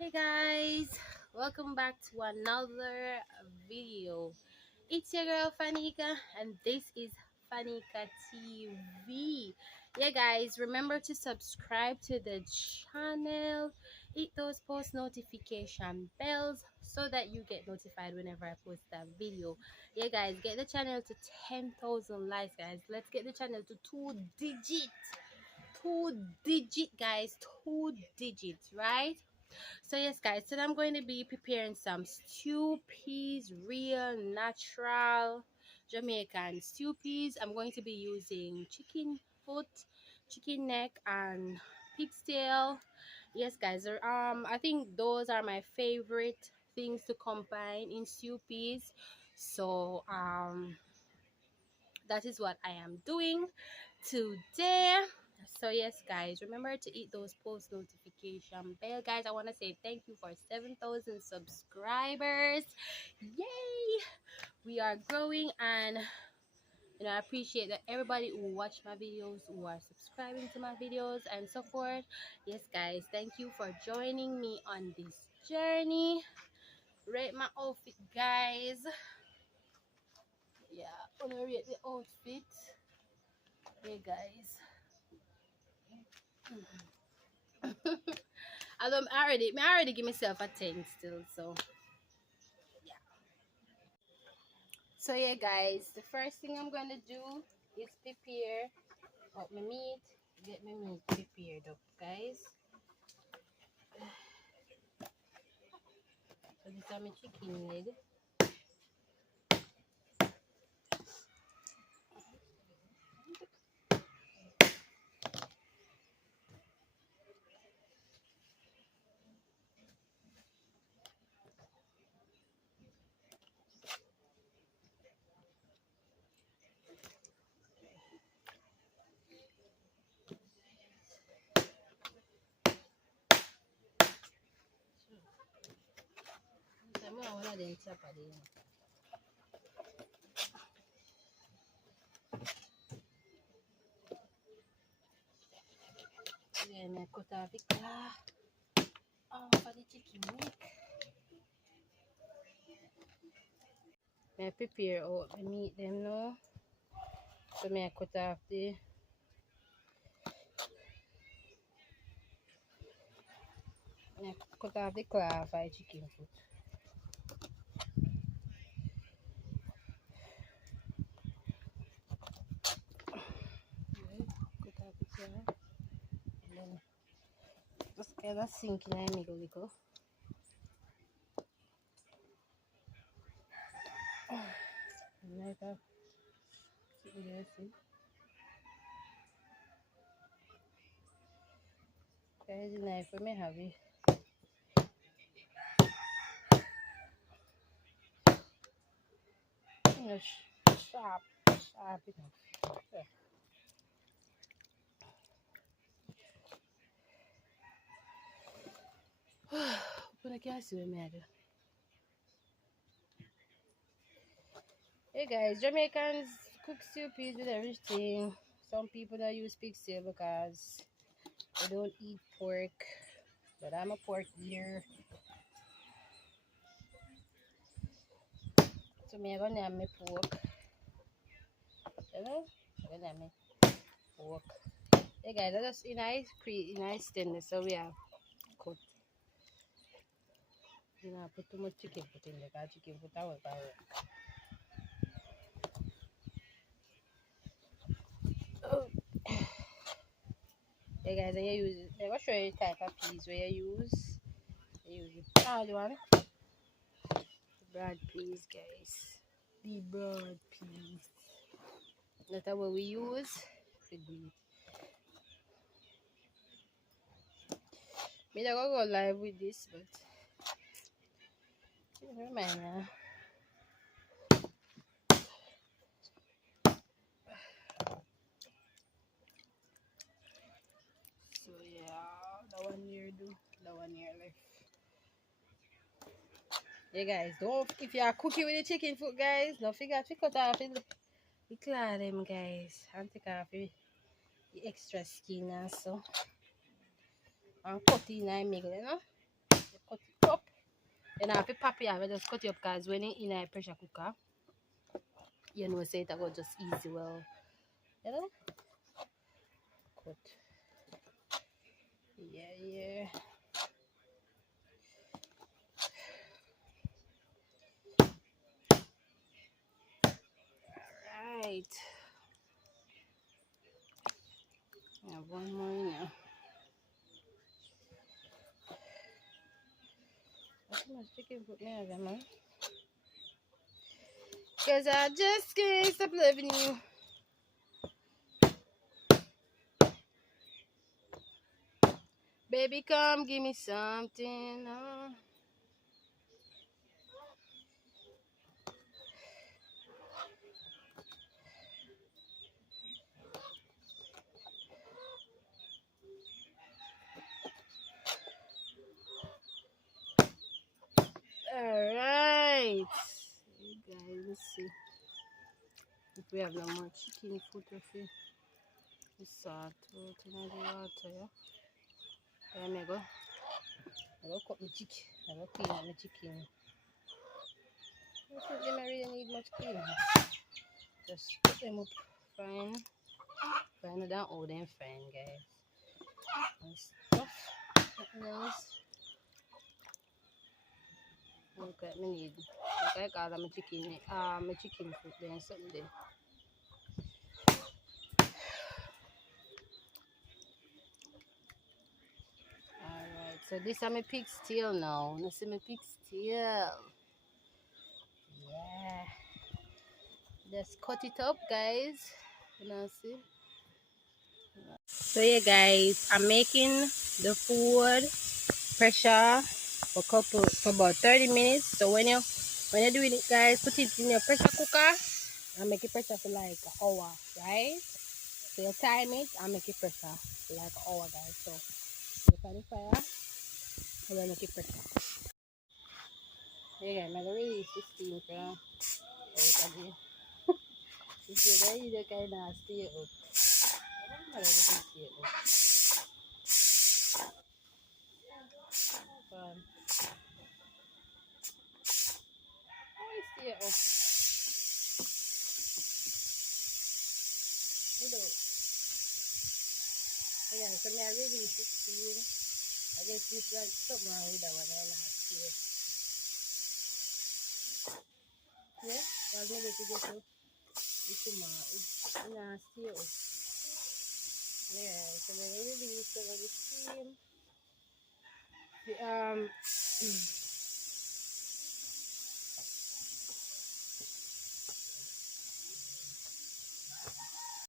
Hey guys, welcome back to another video. It's your girl Fanika, and this is Fanika TV. Yeah, guys, remember to subscribe to the channel, hit those post notification bells so that you get notified whenever I post that video. Yeah, guys, get the channel to 10,000 likes, guys. Let's get the channel to two digit, guys, two digits, right? So yes, guys, today I'm going to be preparing some stew peas, real natural Jamaican stew peas. I'm going to be using chicken foot, chicken neck, and pig's tail. Yes, guys, I think those are my favorite things to combine in stew peas. So that is what I am doing today. So yes, guys, remember to hit those post notification bell, guys. I want to say thank you for 7,000 subscribers. Yay, we are growing, and I appreciate that everybody who watch my videos, who are subscribing to my videos and so forth. Yes, guys, thank you for joining me on this journey. Rate my outfit, guys. Yeah, I'm gonna rate the outfit. Hey, guys. I already give myself a 10 still. So yeah, guys, the first thing I'm gonna do is prepare up my meat. Get my meat prepared up, guys. So this is my chicken leg. So more one of them chop at the end. Then I cut off the for the chicken neck. I prepare out the meat them now. So I cut off the claw for the chicken foot. Cut off the claw. And then just kind of sink in the middle little. Like that. See? Guys, the knife for me heavy. Sharp enough. Yeah. But I can't see what I do. Hey guys, Jamaicans cook stew peas with everything. Some people don't use pig stew because they don't eat pork. But I'm a pork eater. So I'm gonna have my pork. You know? I'm gonna have my pork. Hey guys, I just in nice stainless, so we have cut. You know, put too much chicken foot in there because chicken foot I work. Hey guys, I'm gonna show you the type of peas where you use. You use the broad one. The broad peas, guys. The broad peas. That's what we use. Me not gonna go live with this, but never mind now. So yeah, that one year do, that 1 year left. Yeah guys, don't if you are cooking with the chicken foot, guys, don't forget to cut off the claw them, guys, and take off the extra skin and so. And cut in the middle, you know. You cut And if you pop it off, you just cut it up because when it's in a pressure cooker, you know, say it will just easy well. You know? Cut. Yeah. Right. I have one more in here. How much chicken put me over, man? Because I just can't stop loving you. Baby, come give me something. Oh. Alright. Hey guys, let's see if we have no more chicken food to fill. The salt out in the water, yeah. There I go. I go cut my chicken. I go clean up my chicken. I think they don't really need much cleaning. Just put them up fine. Finer than all them fine, guys. And stuff. Nothing else. Look at me need. Look like all of my chicken food there and something there. Alright, so this is my pig's tail now. This is my pig's tail. Yeah. Just cut it up, guys. You know, see? So yeah, guys, I'm making the food pressure for about 30 minutes. So when you're doing it, guys, put it in your pressure cooker and make it pressure for like an hour, right? So you time it and make it pressure for like an hour, guys. So you put the fire and then make it pressure. Yeah, guys, I'm gonna release this steam from this is the kind of stay up. I don't know stay up. Stay up. Yeah, so I release this steam. I guess this like something wrong with that one and last year. Yeah, because maybe to get up, it's nasty. Yeah, so then I release over the steam.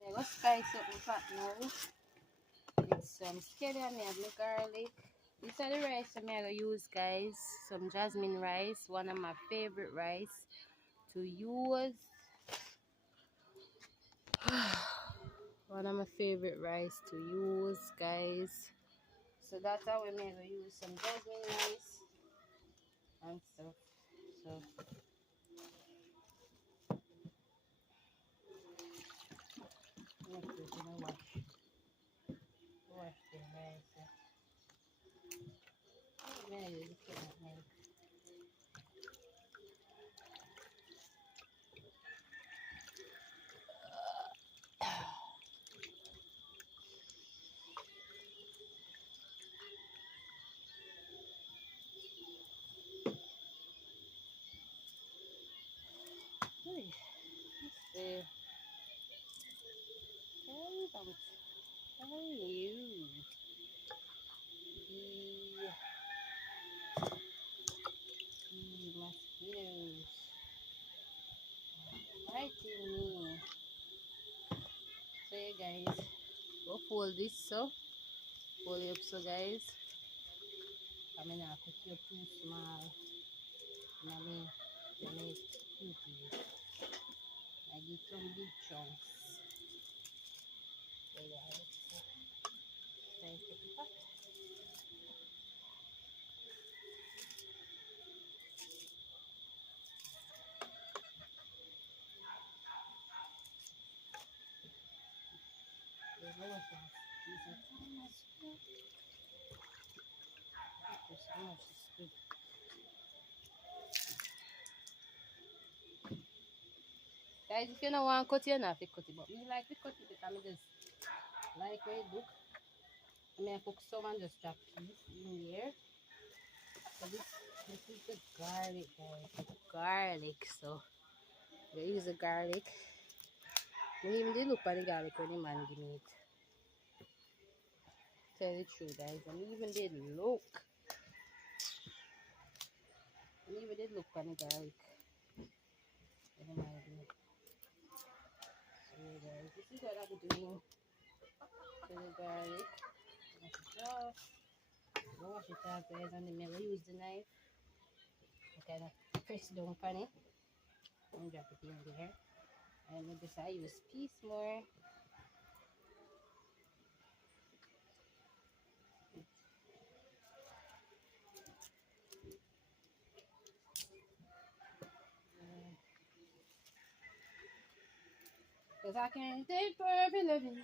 I go spice up my pot now with some scallion, I have my garlic. These are the rice I'm gonna use, guys. Some jasmine rice, one of my favorite rice to use. One of my favorite rice to use, guys. So that's how we're gonna use some jasmine rice and stuff. So next we're gonna wash the rice. I'm gonna use coconut milk. Let's see. How are you? Mosquitoes biting me. So yeah, guys, go fold this so. Fold it up so, guys. I'm gonna put you too small. I make cookies. I get some big chunks. So guys, thank you. So much is good. Guys, if you don't want to cut it, you don't have to cut it. But me like to cut it because I just like where it look. I mean, I cook some and just drop peas in here. So this is the garlic, guys. Garlic. So we use the garlic. I even did look at the garlic when the man give me it. Tell the truth, guys. I even did look. I even did look at the garlic when the man give me it. So guys, this is what I'm doing to the garlic. Wash it off. Wash it off, guys, and then I use the knife. I kind of press down on it and drop it in there. And with this, I use piece more. Because I can't take perfect living.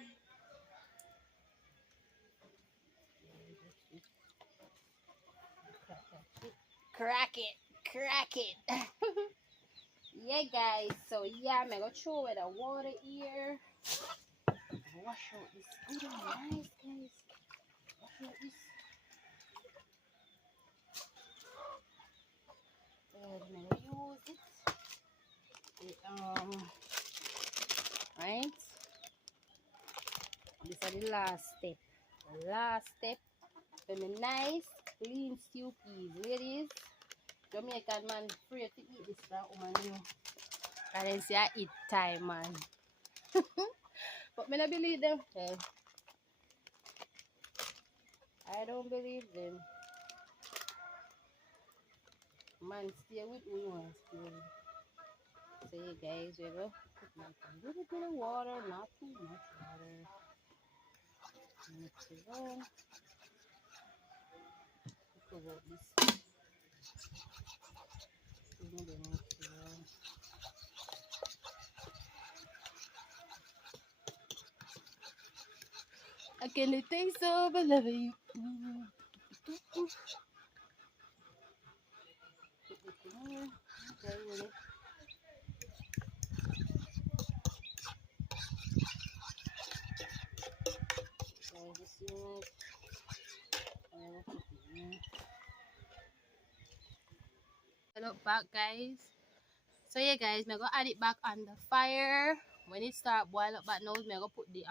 Crack it. Yeah, guys. So yeah, I'm gonna throw away the water here. Wash out this good and nice, guys. Wash out this. And I'm gonna use it. Right. This is the last step. The last step. Then the nice clean stew peas, ladies. Jamaican man afraid to eat this for woman, you know. And then say I eat time, man. But me not believe them. Okay. I don't believe them. Man, stay with who you want to stay with. So yeah, guys, we go put like a little bit of water, not too much water. Mix it on. Cover this. I can taste so love you. Look back, guys. So yeah, guys, I'm gonna add it back on the fire. When it start boil up back now, I'm gonna put the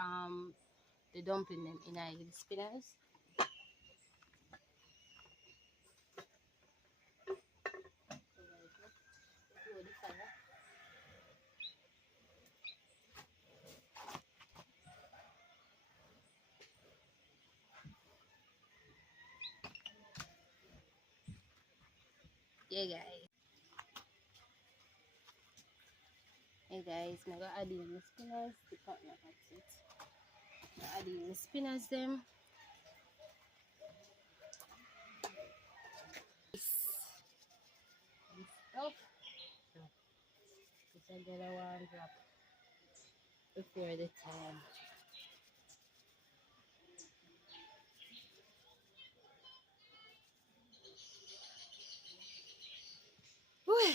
dumpling them in the spinners. Yeah, guys. Hey guys, I'm gonna add in the spinners. The partner that's it. Add in the spinners them. This stuff. So this is the one drop before the time. Whew.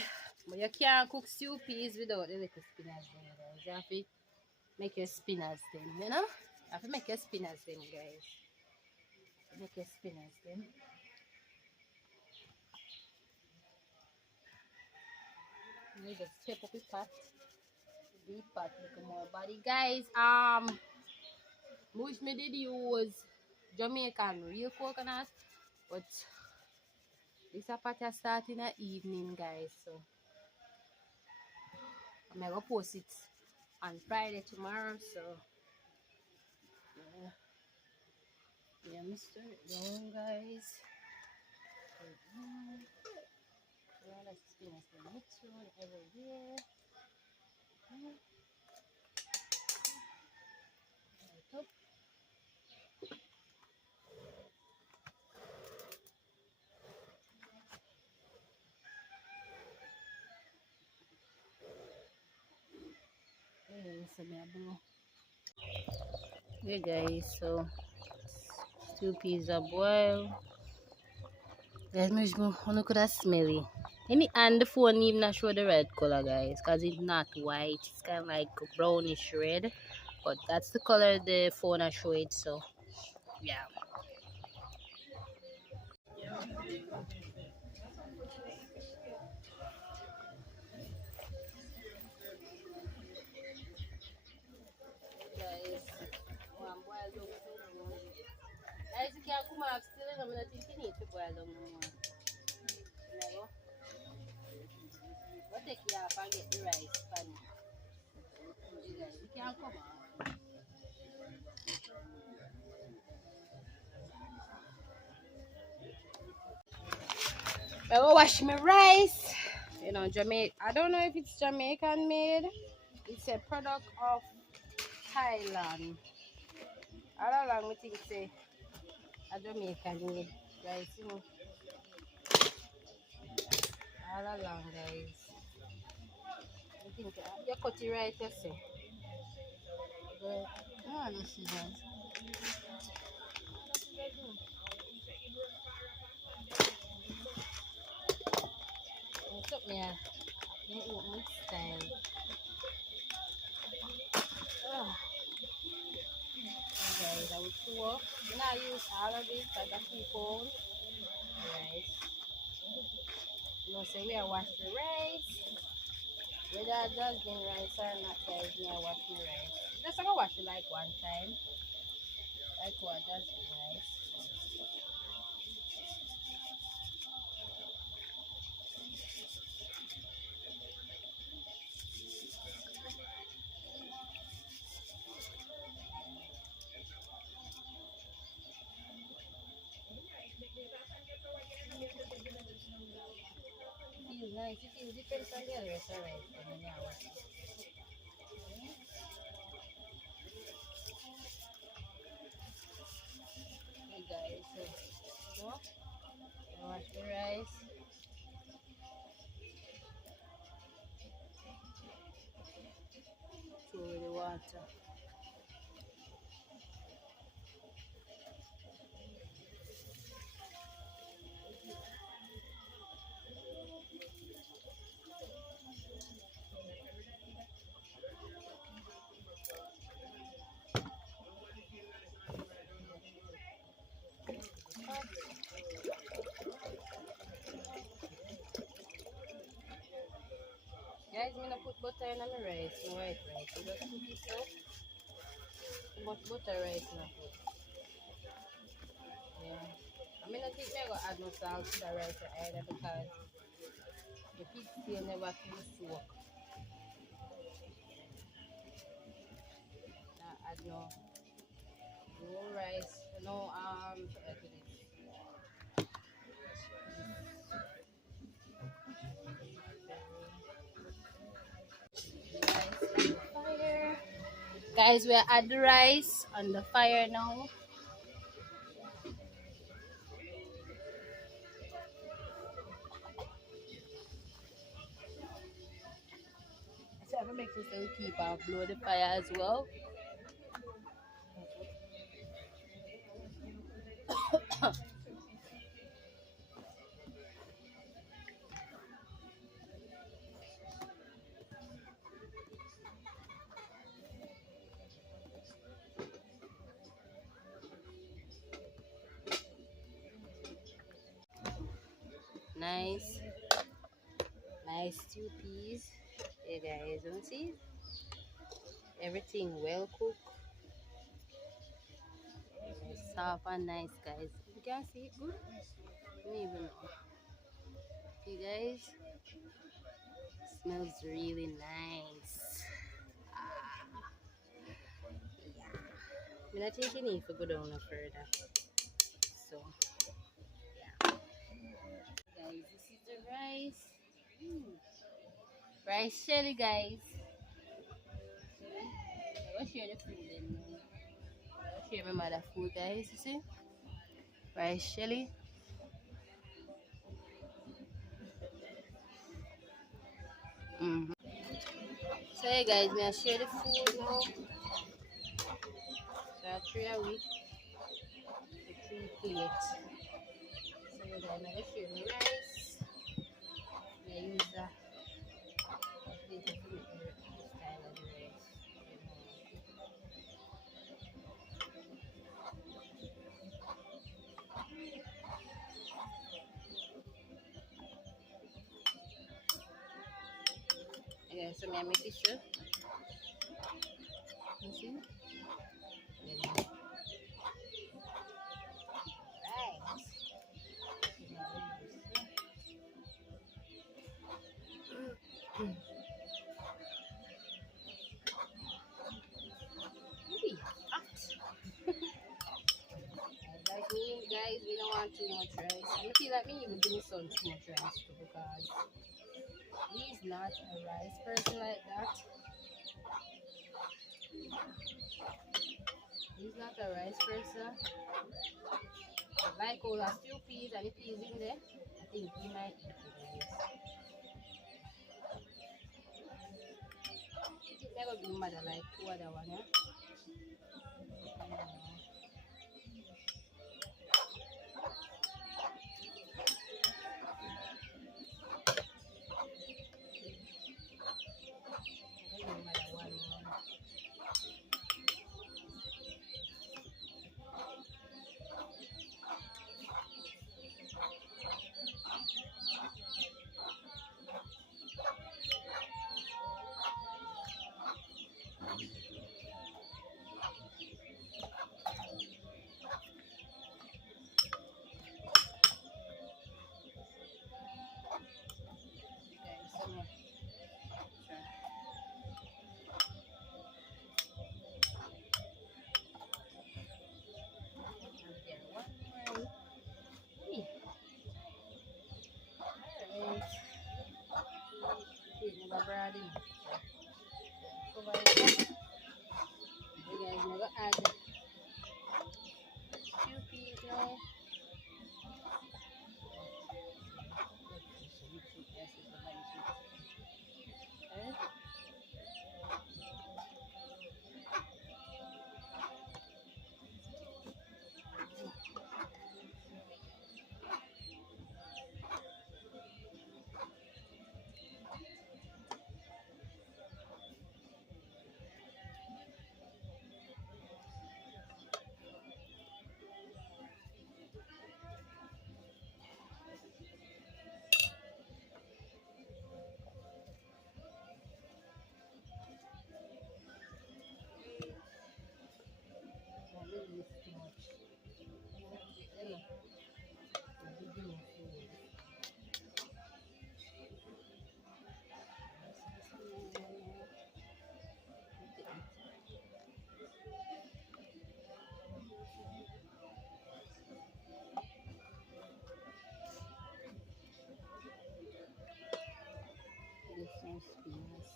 But you can't cook stew peas without the little spinners then, guys. You have to make your spinners then, you know? You have to make your spinners then, guys. Make your spinners then. You just step up the pot. Deep pot, make more body. Guys, wish me did use Jamaican real coconut, but this party start in the evening, guys. So I'm gonna post it on Friday tomorrow. So yeah, I'm stir it down, guys. Yeah, let's spin the mix around everywhere. Right up. Yeah, guys, so stew peas are boiled. Guys, look at that smelly. And the phone even not show the red color, guys, because it's not white. It's kind of like brownish red. But that's the color the phone I show it. So, yeah. Guys, one boil down so much. Guys, you can't come off still, and I'm not thinking you need to boil down no more. You know? But take it off and get the rice pan. You can't come off. I will wash my rice. You know, Jamaica. I don't know if it's Jamaican made. It's a product of Thailand. All along, we think say a Jamaican made, guys. You know, all along, guys. I think you cut it right, you see. But, no, no, she does. It took me a style. Oh, guys, I will pour. Now use all of it for the people. Rice. You know, say we are wash the rice. Whether I just been rice or not, guys, me I wash my rice. Just gonna wash it like one time. Like what? Just been rice. It feels nice. It feels different from the other rest of rice. And then I wash it. Hey guys, so I wash the rice. Throw away the water. Guys, I'm gonna put butter in my rice, no white rice. So just cook it up. Too much butter rice in a put. Yeah. I'm gonna think I'm gonna add no salt to the rice either because the pig still never feel soak. Add no rice, no like this. Rice on the fire. Guys, we add the rice on the fire now. So I'm gonna make sure that we keep and blow the fire as well. Nice, nice stew peas. Hey guys, don't see everything well cooked. It's soft and nice, guys. You can see it good. Me even know. You guys, smells really nice. I'm not thinking if we go down no further. So, yeah. Guys, this is the rice. Mm. Rice jelly, guys. I will share the food then. I will share my mother food, guys. You see? Rice jelly. So, hey guys, may I share the food now? So, I three a week. The three plates. So, So guys, I'm gonna share my rice. I use a plate to make the style of the rice. Yeah, so I make it sure. You see? Then rice. Maybe hot. Like me, guys, we don't want too much rice. I feel like me even give me son too much rice too because he's not a rice person like that. He's not a rice person. But like all the stew peas and the peas in there, I think he might eat it, guys. I think they're gonna give mother like two other one, yeah? I'm gonna give mother one more. Okay, so yeah. Sure. And get one more. Hey, alright. Wait, never brought in. Cover it up. You guys never add stew peas now. Okay. Oh, maybe it's too much. Enough. Big enough food. This is nice.